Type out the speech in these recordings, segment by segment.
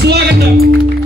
आशीर्वाद घेऊ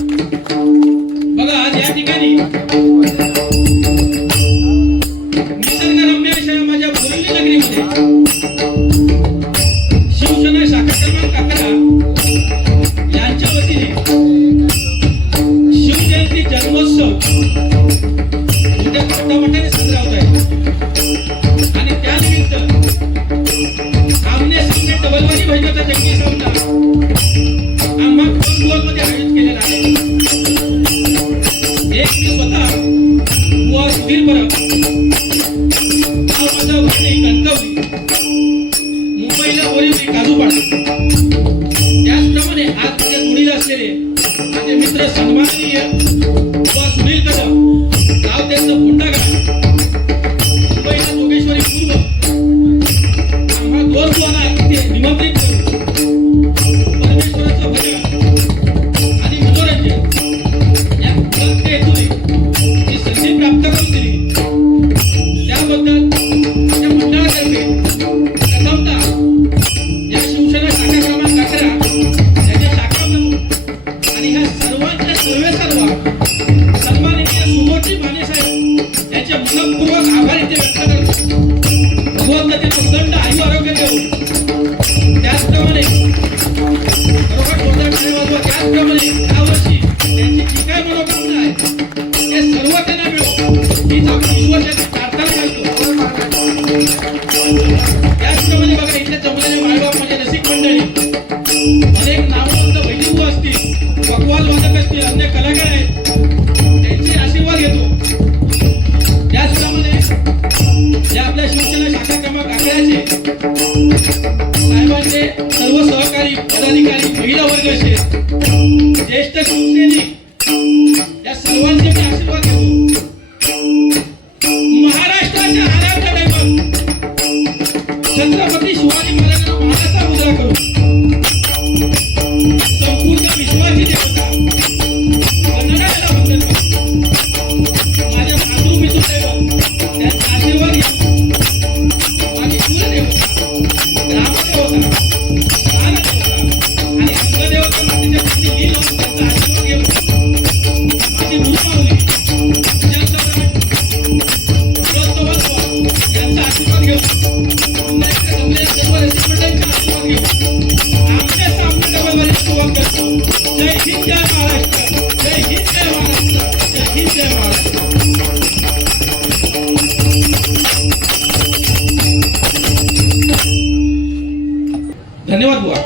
धन्यवाद बुवा.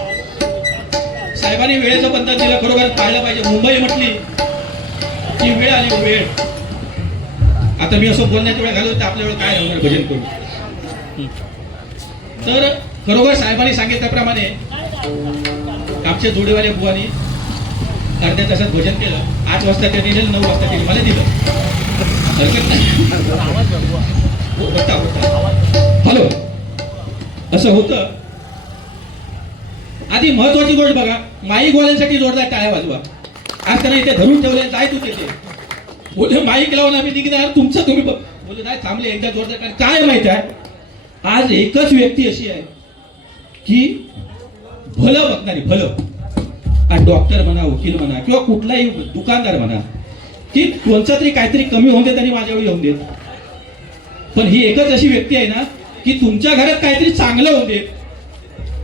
साहेबांनी वेळेचं बंधन दिलं, खरोखर पाळलं पाहिजे. मुंबई म्हटली की वेळ आली, वेळ. आता मी असं बोलण्याचा वेळ घालवतो, आपल्या वेळ काय होणार भजन करून. तर खरोखर साहेबांनी सांगितल्याप्रमाणे आमच्या जोडीवाल्या बुवानी अर्ध्या तासात भजन केलं. 8 वाजता त्यांनी दिलं, 9 वाजता त्यांनी मला दिलं. हरकत नाही. हॅलो, असं होतं. आधी महत्वाची गोष्ट बघा, माईक वाल्यांसाठी जोरदार टाळ्या वाजवा. आज त्यांना इथे धरून ठेवले, जाय तू तिथे. बोले माईक लावून आम्ही निघणार, तुमचं तुम्ही बोले नाही थांबले एकदा जोरदार. कारण काय माहित आहे, आज एकच व्यक्ती अशी आहे की भलं बघणारी, भलं. आज डॉक्टर म्हणा, वकील म्हणा, किंवा कुठलाही दुकानदार म्हणा, की कोणचा तरी काहीतरी कमी होऊन देत आणि माझ्यावर येऊन देत. पण ही एकच अशी व्यक्ती आहे ना की तुमच्या घरात काहीतरी चांगलं होऊन देत.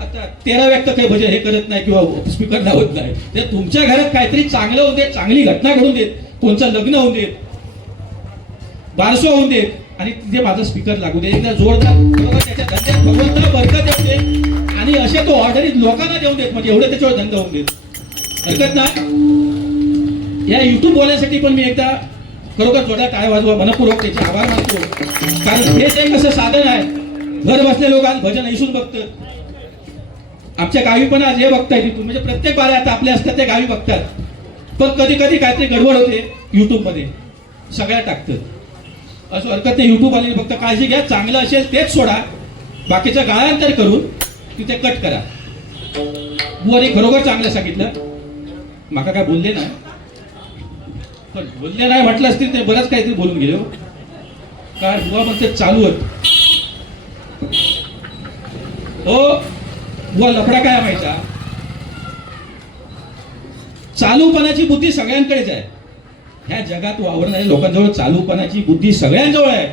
आता 13 व्यक्त काही भजन हे करत नाही किंवा स्पीकर लावत नाही, ते तुमच्या घरात काहीतरी चांगलं होऊन देत, चांगली घटना घडून देत, कोणचं लग्न होऊन देत, बारसो होऊन देत, आणि तिथे माझा स्पीकर लागू दे. एकदा जोरदार त्याच्या धंद्यात भगवंताला बरकत देऊ दे, आणि असे तो ऑर्डरीत लोकांना देऊन देत, म्हणजे एवढं त्याच्यावर धंदा होऊन देत. हरकत नाही. या युट्यूब बोलण्यासाठी पण मी एकदा खरोखर जोरदार टाळ्या वाजवा, मनपूर्वक त्याचे आभार मानतो. कारण हेच एक असं साधन आहे, घर बसले लोक आज भजन ऐसून बघतात. आमच्या गावी पण आज हे बघताय तिथून, म्हणजे प्रत्येक बारे आता आपले असतात ते गावी बघतात. पण कधी कधी काहीतरी गडबड होते युट्यूब मध्ये, सगळ्या टाकतात. असं हरकत नाही. युट्यूब आले फक्त काळजी घ्या, चांगलं असेल तेच सोडा, बाकीचं गाळांतर करून तिथे कट करा. बुवानी खरोखर चांगलं सांगितलं. माका काय बोलले नाही, पण बोलले नाही म्हटलं असतील ते बरंच काहीतरी बोलून गेलो. काय बुवा म्हणते चालू होत हो. बुवा लफडा काय माहिती, चालूपणाची बुद्धी सगळ्यांकडेच आहे. ह्या जगात वावरणाऱ्या लोकांजवळ चालूपणाची बुद्धी सगळ्यांजवळ आहे.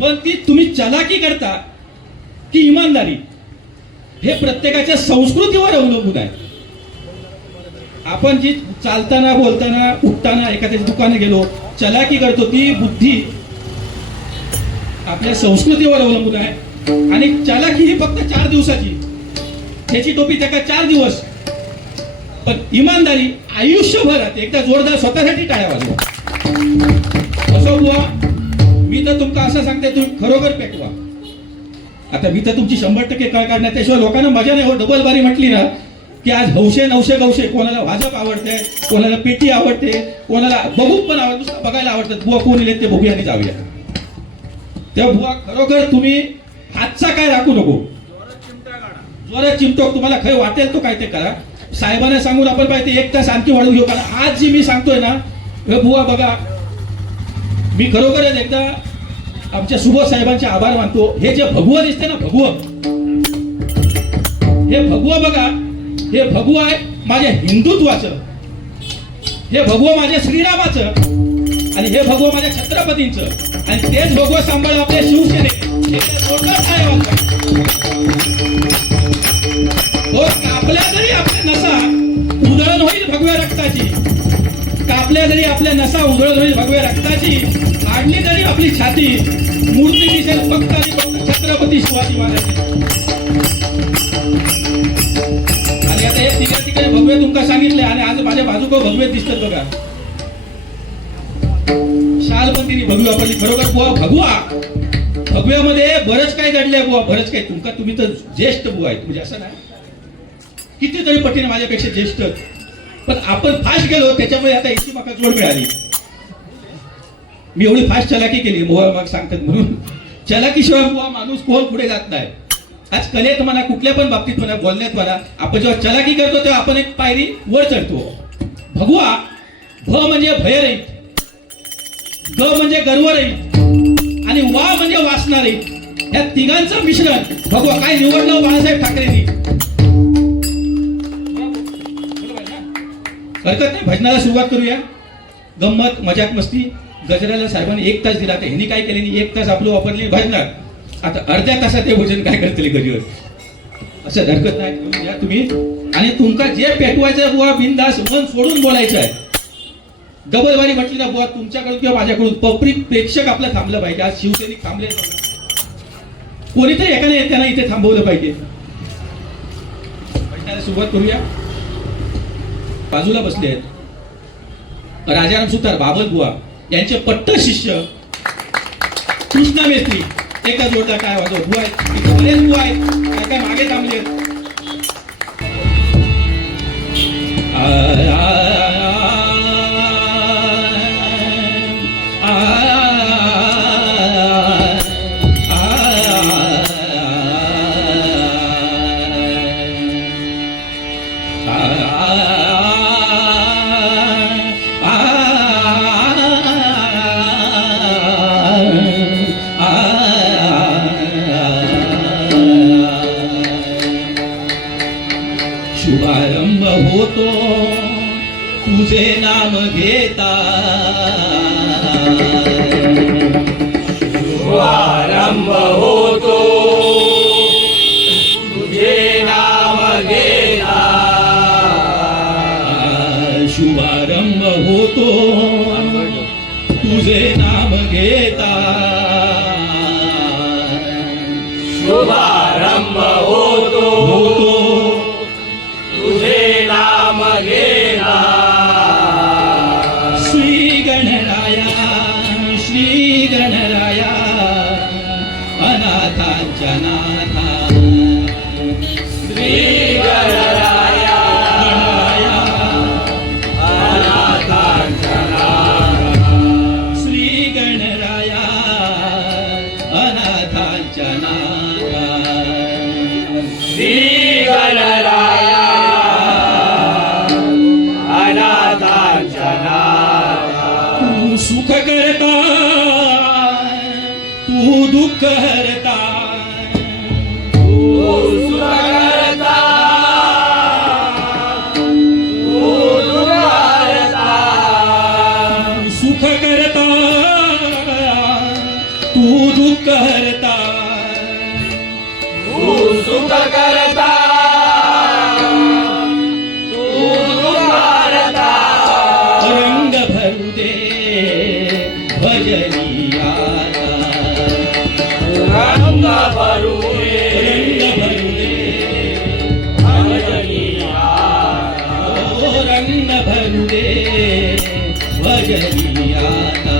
पण ती तुम्ही चलाकी करता की इमानदारी, हे प्रत्येकाच्या संस्कृतीवर अवलंबून आहे. आपण जी चालताना, बोलताना, उठताना एखाद्या दुकानात गेलो चलाकी करतो, ती बुद्धी आपल्या संस्कृतीवर अवलंबून आहे. आणि चालाकी ही फक्त 4 दिवसाची, त्याची टोपी त्याका 4 दिवस. पण इमानदारी आयुष्यभर आहे. एकदा जोरदार स्वतःसाठी टाळ्या वाजवा. असो बुवा, मी तर तुमका असं सांगते, तुम्ही खरोखर पेटवा. आता मी तर तुमची 100% कळ काढणार, त्याशिवाय लोकांना मजा नाही हो. डबल बारी म्हटली ना की आज हौशे नवशे गवशे, कोणाला भाजप आवडते, कोणाला पेटी आवडते, कोणाला बघून पण आवडत, नुसतं बघायला आवडतात. बुवा कोण येत ते बघूया आणि जाऊया. तेव्हा बुवा खरोखर तुम्ही हातचा काय राखू नको, जोरात चिमटो. तुम्हाला खरं वाटेल तो काय ते करा. साहेबांना सांगून आपण पाहिजे 1 तास आणखी वाढून घेऊ. कारण आज जी मी सांगतोय ना, हे बुवा बघा, मी खरोखरच एकदा आमच्या सुबोध साहेबांचे आभार मानतो. हे जे भगवं दिसते ना, भगवं, हे भगवं बघा, हे भगवं आहे माझ्या हिंदुत्वाचं, हे भगवं माझ्या श्रीरामाचं, आणि हे भगवं माझ्या छत्रपतींचं, आणि तेच भगवं सांभाळ आपल्या शिवसेने. कापल्या जरी आपल्या नसा उधळण होईल भगव्या रक्ताची, कापल्या जरी आपल्या नसा उधळण होईल भगव्या रक्ताची, काढली जरी आपली छाती, मूर्ती दिसेल फक्त आणि फक्त छत्रपती शिवाजी महाराज. आणि आता हे तिकडे भगवे तुमका सांगितले, आणि आज माझ्या बाजूक भगवे दिसतात बघा. शाल पण तिने भगवी वापरली. खरोखर बुवा भगवा, भगव्यामध्ये बरंच काय दडलंय बुवा, बरंच काय. तुम्ही तर ज्येष्ठ बुवा आहेत, म्हणजे असं नाही, कितीतरी पटीने माझ्यापेक्षा ज्येष्ठ. पण आपण फास्ट गेलो, त्याच्यामुळे आता इतकी माका जोड मिळाली. मी एवढी फास्ट चलाकी केली, मोहा माग सांगतात म्हणून. चलाकीशिवाय बुवा माणूस कोण पुढे जात नाही. आज कलेत म्हणा, कुठल्या पण बाबतीत म्हणा, बोलण्यात म्हणा, आपण जेव्हा चलाकी करतो तेव्हा आपण एक पायरी वर चढतो. भगवा, भ म्हणजे भय रहित, ग म्हणजे गर्व रहित, आणि वा म्हणजे वासना रहित. या तिघांचं मिश्रण भगवा. काय निवडलं बाळासाहेब ठाकरेंनी. हरकत नाही, भजनाला सुरुवात करूया. गंमत, मजाक, मस्ती. गजराला साहेबांनी 1 तास दिला. आता ह्यांनी काय केले, 1 तास आपलं वापरले भजनात. आता अर्ध्या तासात हे भजन काय करतील गजर. असं हरकत नाही, या तुम्ही. आणि तुमका जे पेटवायचं बुवा, बिनधास्त मन सोडून बोलायचं आहे. डबलबारी म्हटली ना बुवा, तुमच्याकडून किंवा माझ्याकडून पब्लिक प्रेक्षक आपलं थांबलं पाहिजे. आज शिवसैनिक थांबले, कोणीतरी एकाने त्यांना इथे थांबवलं पाहिजे. भेटायला सुरुवात करूया. बाजूला बसले आहेत राजाराम सुतार, बाबत बुवा यांचे पट्ट शिष्य कृष्णा मेस्त्री. एका जोडदार काय वाजवत बुवा आहेत, बरेच बुवा आहेत, काय काय मागे थांबले. शुभारंभ होतो तुझे नाम घेता, शुभारंभ होतो तुझे नाम घेता, शुभारंभ होतो तुझे नाम घेता, शुभारंभ होतो तुझे नाम घेता, श्री गणराया अनाथांच्या नाथा, श्री गणराया अनाथांच्या नाथा, श्री गणराया अनाथांच्या नाथा, श्री गणराया अनाथांच्या नाथा, तू सुख करता तू दुःख हरता, तू सुख करता तू दुःख हरता, तू सुख करता तू दुःख हरता, तू सुख करता तू दुःख हरता, रंग भरू दे भजनी आता, रंग भरू रंग भरू दे भजनी आता, ओ रंग भरू दे भजनी आता,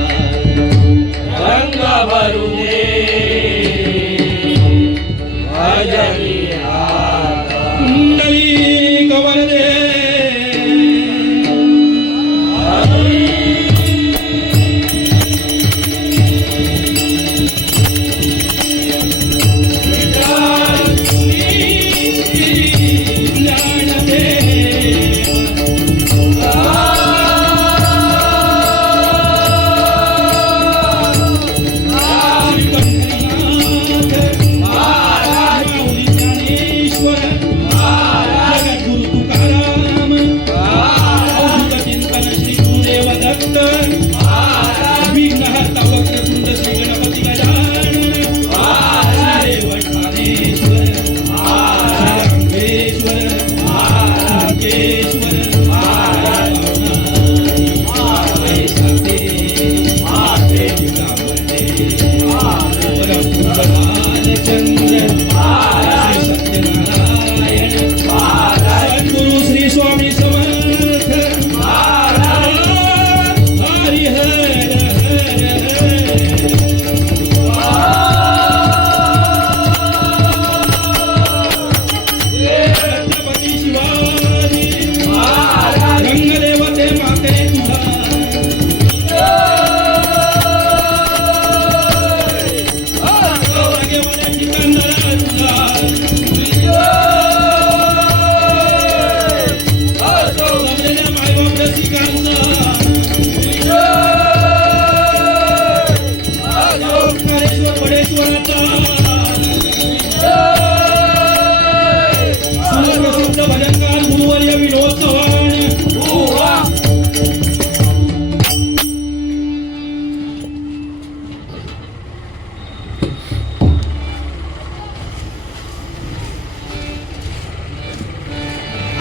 रंग भरू भजनी आता, कुंडली कवर दे ज्ञान दे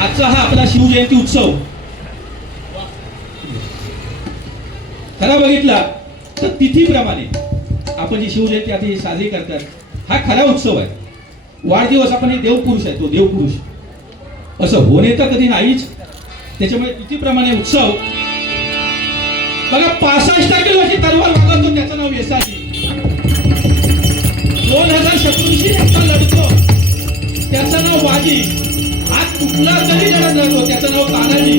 आजचा हा आपला शिवजयंती उत्सव खरा बघितला तर तिथीप्रमाणे आपण जी शिवजयंती आता ही साजरी करतात हा खरा उत्सव आहे. वाढदिवस आपण हे देवपुरुष आहे, तो देवपुरुष असं होणे तर कधी नाहीच. त्याच्यामुळे कितीप्रमाणे उत्सव बघा. 65 किलोची तलवार वागवतो त्याचं नाव येसाजी. 2000 शत्रूंशी एकटा लढतो त्याचं नाव बाजी. आज कुठला तरी लढत लढतो त्याचं नाव तानाजी.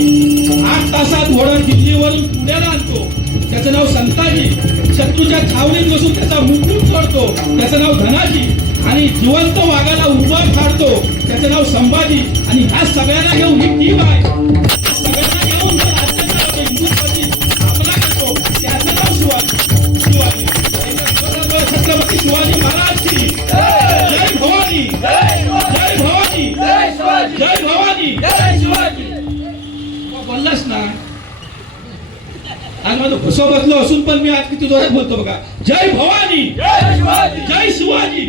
8 तासात घोडा दिल्लीवरून पुण्याला आणतो त्याचं नाव संताजी. शत्रूच्या छावणीत बसून त्याचा मुकुट तोडतो त्याचं नाव धनाजी. आणि जिवंत वाघाला उभा फाडतो त्याचं नाव संभाजी. आणि ह्या सगळ्यांना घेऊन ही टीम आहे. सगळ्यांना घेऊन जर राज्याचा हिंदुत्वाची स्थापना करतो त्याचं नाव शिवाजी. शिवाजी छत्रपती शिवाजी महाराज की जय भवानी. जय भवानी. जय भवानी. बोललास ना. आज माझं घुसो बसलो असून पण मी आज किती जोरात बोलतो बघा. जय भवानी. जय शिवाजी.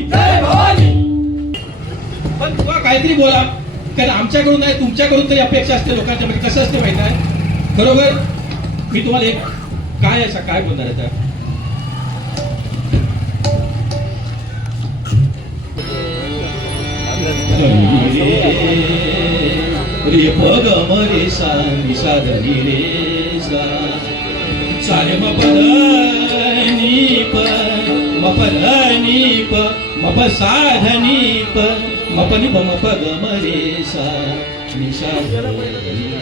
पण तुला काहीतरी बोला. कारण आमच्याकडून नाही तुमच्याकडून तरी अपेक्षा असते लोकांच्या मध्ये. कसं असते माहिती आहे बरोबर. मी तुम्हाला एक काय बोलणार आहे त्या रे पग मरे सा निसा धनी रे सा सारे मपद नीप मपद नीप मप साधनी प मपनी प मप ग मरे सा निसा धनी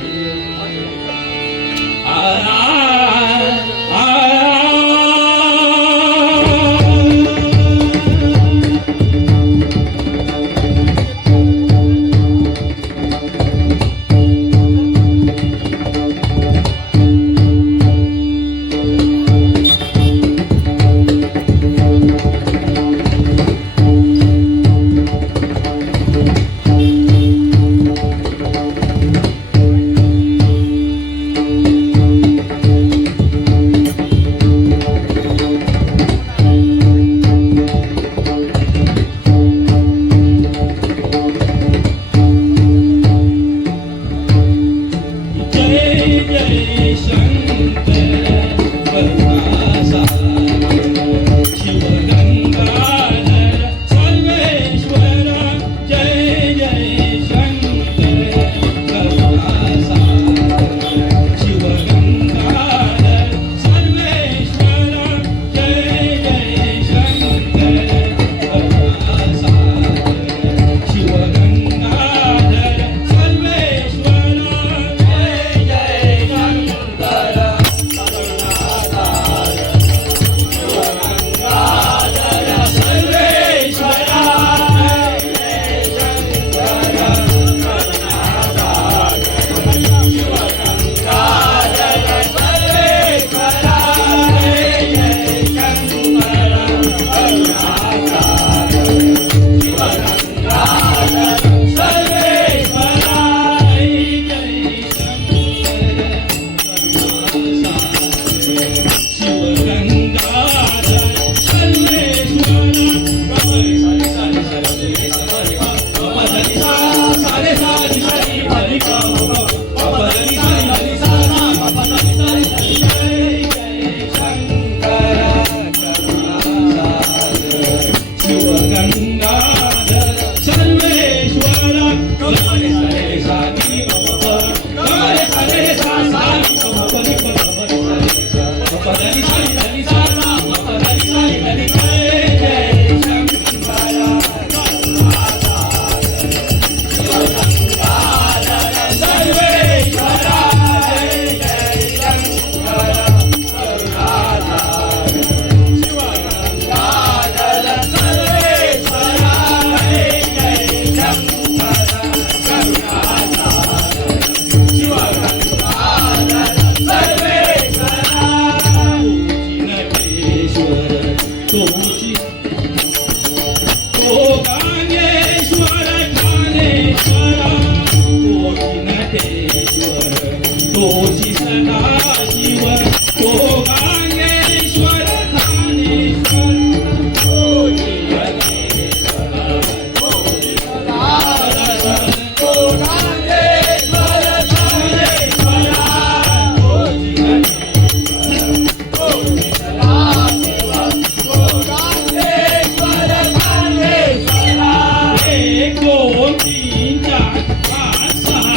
एक दोन तीन चार पाच सहा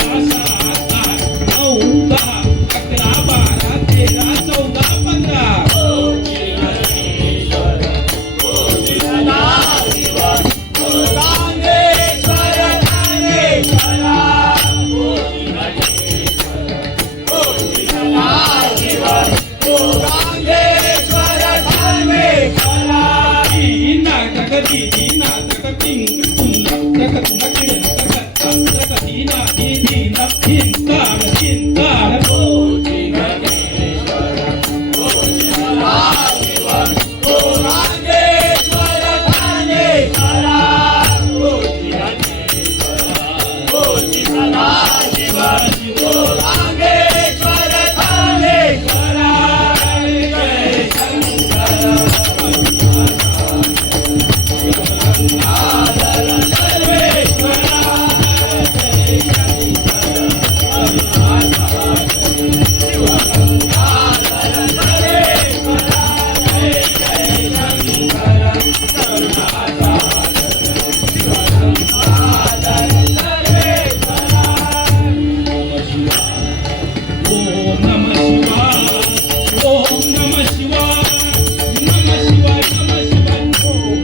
शिव रांगेश्वर थानेश्वरा जय शंकर गंगाधर सर्वेश्वरा जय शंकर शिव गंगाधर सर्वेश्वरा जय जय शंकर ओम नमः शिवाय ओम नमः शिवाय नमः शिवाय नमः शिवाय ओम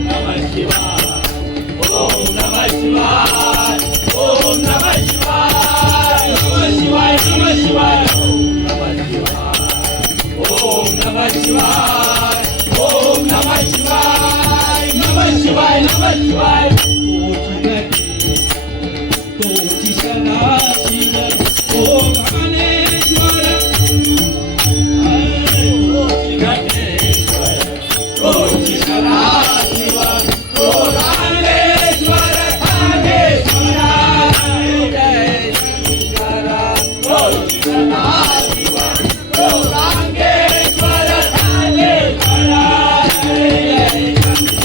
नमः शिवाय ओम नमः शिवाय नमः शिवाय नमः शिवाय ओम नमः शिवाय ओम नमः शिवाय नमः शिवाय नमः शिवाय तोची सदाशिव ओम गणेश्वर गणेश्वर ओम सदाशिव ओम रांगेश्वर थानेश्वरा जय शंकर ओम सदाशिव ओम रांगेश्वर थानेश्वरा जय शंकर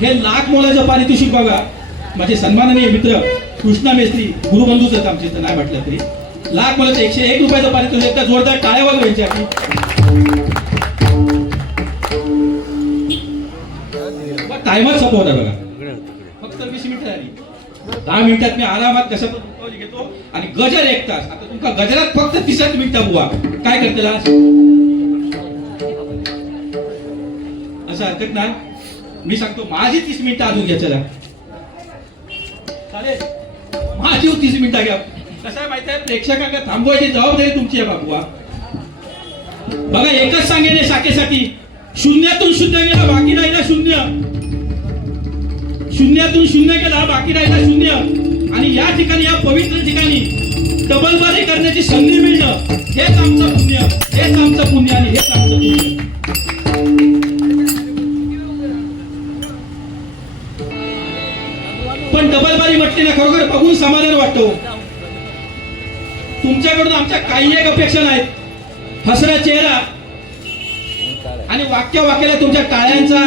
हे लाख मोलाचं पारितोषिक बघा. माझे सन्माननीय मित्र कृष्णा मेस्त्री गुरुबंधूच आहेत आमचे, तर नाही म्हटलं तरी लाख मोलाचं 101 रुपयाचं पारितोषिक. एकदा जोरदार टाळ्या वाजवायच्या आपली. टायमर संपवणार बघा, फक्त 20 मिनिटं झाली. 10 मिनिटात मी आरामात कसं पण रुपये घेतो आणि गजर 1 तास. आता तुमका गजरात फक्त 30 मिनिटं बुवा काय करते असं हरकत नाही. मी सांगतो माझी 30 मिनिटं अजून घ्या. चला चालेल, माझी 30 मिनिटं घ्या. कसं आहे माहिती आहे, प्रेक्षकांना थांबवायची जबाबदारी तुमची आहे बाबूआ. बघा एकच सांगेन शाखेसाठी, शून्यातून शून्य गेला बाकी राहिला शून्य. शून्यातून शून्य गेला बाकी राहिला शून्य. आणि या ठिकाणी या पवित्र ठिकाणी डबलबारी करण्याची संधी मिळणं हेच आमचं पुण्य, हेच आमचं पुण्य आणि हेच आमचं पुण्य. पण डबलबारी म्हटली ना खरोखर बघून समाधान वाटतो. तुमच्याकडून आमच्या काही एक अपेक्षा नाहीत. हसरा चेहरा आणि वाक्य वाक्याला तुमच्या टाळ्यांचा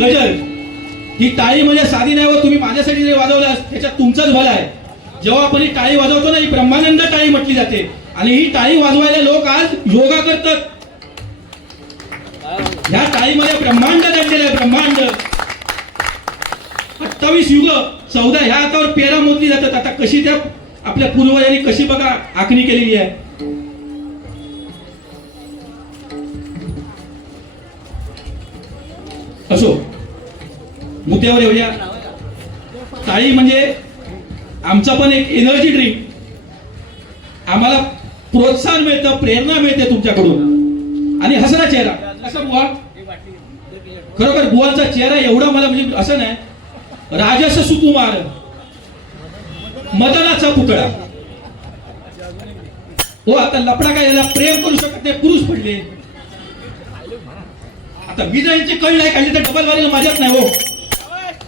गजर. ही टाळी म्हणजे साधी नाही, तुम्ही माझ्यासाठी जे वाजवलं त्याच्यात तुमचंच भलं आहे. जेव्हा आपण ही टाळी वाजवतो ना, ही ब्रह्मानंद टाळी म्हटली जाते. आणि ही टाळी वाजवायला लोक आज योगा करतात. ह्या टाळीमध्ये ब्रह्मांड दडलेलं आहे, ब्रह्मांड. 28 युग 14 ह्या हातावर पेरा मोजली जातात. आता कशी त्या आपल्या पूर्वजांनी कशी बघा आखणी केलेली आहे. असो, मुद्द्यावर येऊया. टाळी म्हणजे आमचा पण एक एनर्जी ड्रिंक. आम्हाला प्रोत्साहन मिळतं, प्रेरणा मिळते तुमच्याकडून. आणि हसरा चेहरा असा बुवा, खरोखर बुवाचा चेहरा एवढा मला म्हणजे असं नाही. राजस सुकुमार, मदनाचा पुतळा. हो आता लपडा काय याला प्रेम करू शकत नाही, पुरुष पडले. आता विजयांची कळ नाही काढली तर डबल वारीला मजाच नाही हो.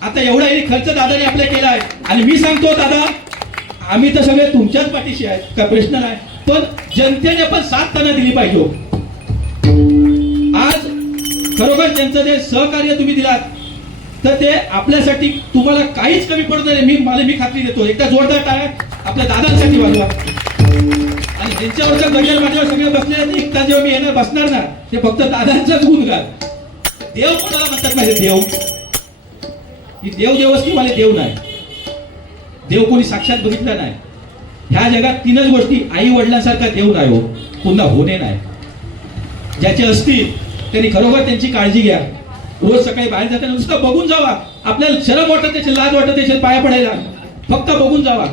आता एवढा खर्च दादाने आपल्या केला आहे. आणि मी सांगतो दादा, आम्ही तर सगळे तुमच्याच पाठीशी आहेत, का प्रश्न नाही, पण जनतेने पण साथ त्यांना दिली पाहिजे हो. आज खरोखर त्यांचं जे सहकार्य तुम्ही दिलात तर ते आपल्यासाठी तुम्हाला काहीच कमी पडत नाही. मी खात्री देतो. एकदा जोरदार टाळ्या आपल्या दादांसाठी वाजवा. आणि त्यांच्यावरचा गजर माझ्यावर सगळे बसलेले आहेत. एकदा जेव्हा मी येणार बसणार ना ते फक्त दादांचाच गुणगान. देव कोणाला म्हणतात माहिती? देव ही देवच की मला देव नाही. देव कोणी साक्षात बघितला नाही. ह्या जगात तीनच गोष्टी, आई वडिलांसारखा देव नाही हो, पुन्हा होणे नाही. ज्याचे असतील त्यांनी खरोखर त्यांची काळजी घ्या. रोज सकाळी बाहेर जाताना नुसतं बघून जावा. आपल्याला शरम वाटत असेल, लाज वाटत असेल पाया पडायला, फक्त बघून जावा.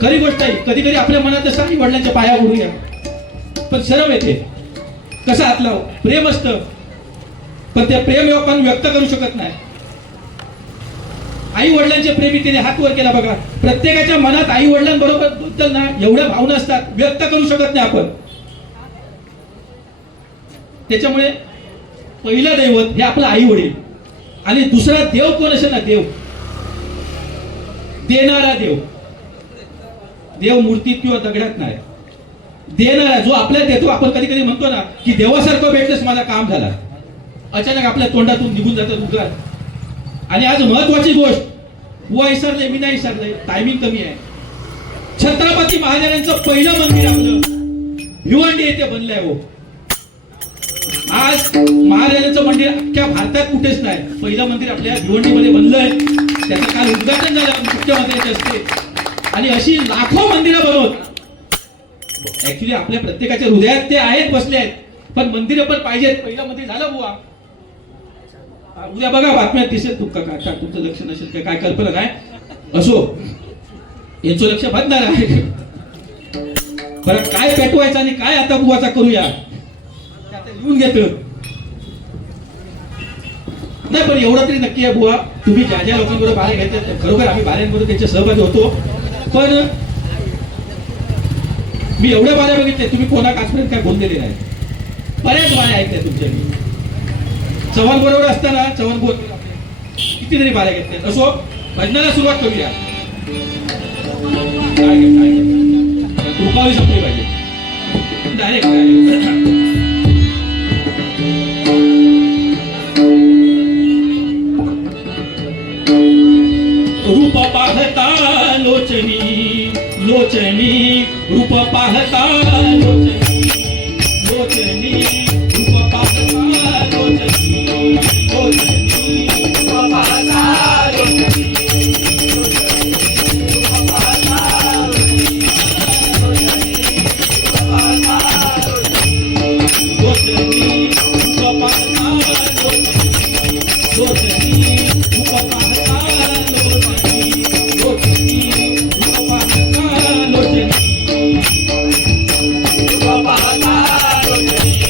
खरी गोष्ट आहे, कधी कधी आपल्या मनात असं आई वडिलांच्या पाया पडूया पण शरम येते. कसं हातला प्रेम असतं पण ते प्रेम आपण व्यक्त करू शकत नाही. आई वडिलांच्या प्रेमितेने हात वर केला बघा. प्रत्येकाच्या मनात आई वडिलांबरोबर बद्दल ना एवढ्या भावना असतात, व्यक्त करू शकत नाही आपण. त्याच्यामुळे पहिलं दैवत हे आपलं आई वडील. आणि दुसरा देव कोण असेल ना, देव देणारा देव. देव मूर्तीत किंवा दगडात नाही, देणारा जो आपल्याला देतो. आपण कधी कधी म्हणतो ना की देवासारखं भेटलंच माझं काम झालं, अचानक आपल्या तोंडातून निघून जातं उद्गार. आणि आज महत्वाची गोष्ट, व विसरले मी नाही विसरले, टायमिंग कमी आहे. छत्रपती महाराजांचं पहिलं मंदिर आपलं भिवंडी येथे बनलंय हो. आज महाराजांचं मंदिर अख्ख्या भारतात कुठेच नाही, पहिलं मंदिर आपल्या भिवंडीमध्ये बनलंय. त्याचं काल उद्घाटन झालं मुख्यमंत्र्यांच्या हस्ते. आणि अशी लाखो मंदिरं बनवत. ऍक्च्युली आपल्या प्रत्येकाच्या हृदयात ते आहेत, बसले आहेत, पण मंदिरं पण पाहिजेत. पहिलं मंदिर झालं बुवा. उद्या बघा बातम्यात दिसेल तुमका काय, तुमचं लक्ष नसेल काय कल्पना नाही, असो यांचं लक्ष बदणार आहे. बरं काय पेटवायचं आणि काय आता बुवाचा करूया लिहून घेत नाही. पण एवढं तरी नक्की आहे बुवा, तुम्ही ज्या ज्या लोकांकडे बारे घेतले खरोखर आम्ही बाऱ्यांमध्ये त्यांच्या सहभागी होतो. पण मी एवढ्या बाऱ्या बघितल्या, तुम्ही कोणा आजपर्यंत काय बोललेले नाही. बऱ्याच बाऱ्या ऐकल्या तुमच्या. चव्हाण बरोबर असताना चव्हाण बोल कितीतरी बाऱ्या घेतल्या. असो भजनाला सुरुवात करूया. कृपावी संपली पाहिजे डायरेक्ट. रूप पाहता लोचनी लोचनी, रूप पाहता लोचनी लोचनी, रूप पाहता लोचनी लोचनी, रूप पाहता लोचनी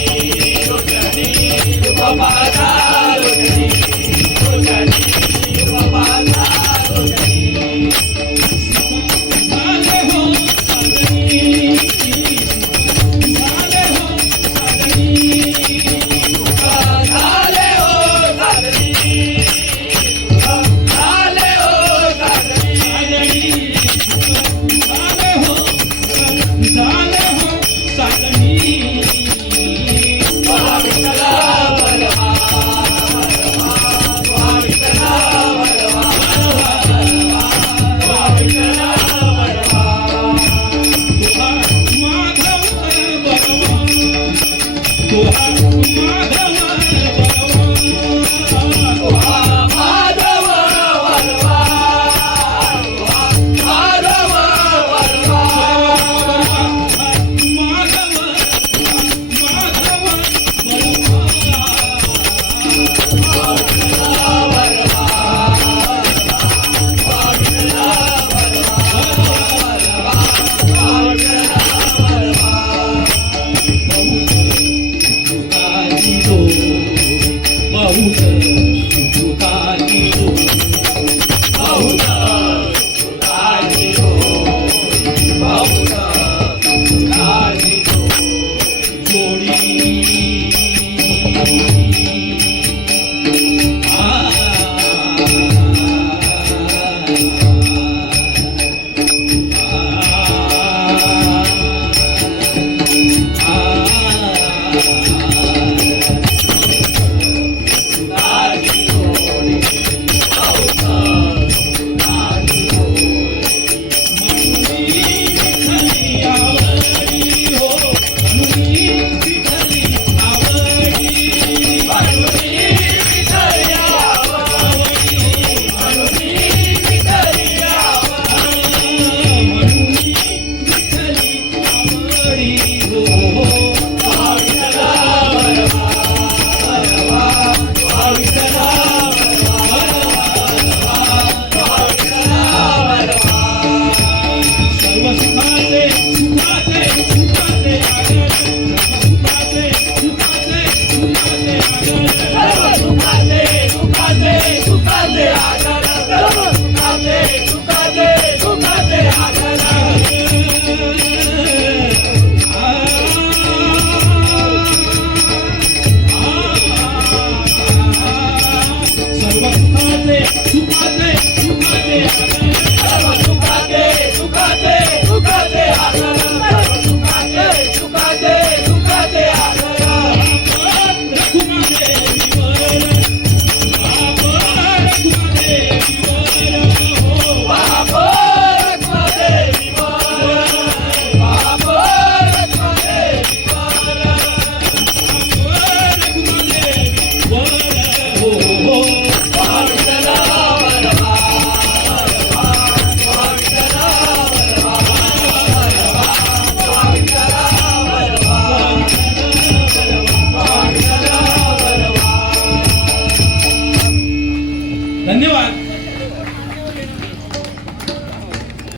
सुखाचे सुखाचे सुखाचे आगमन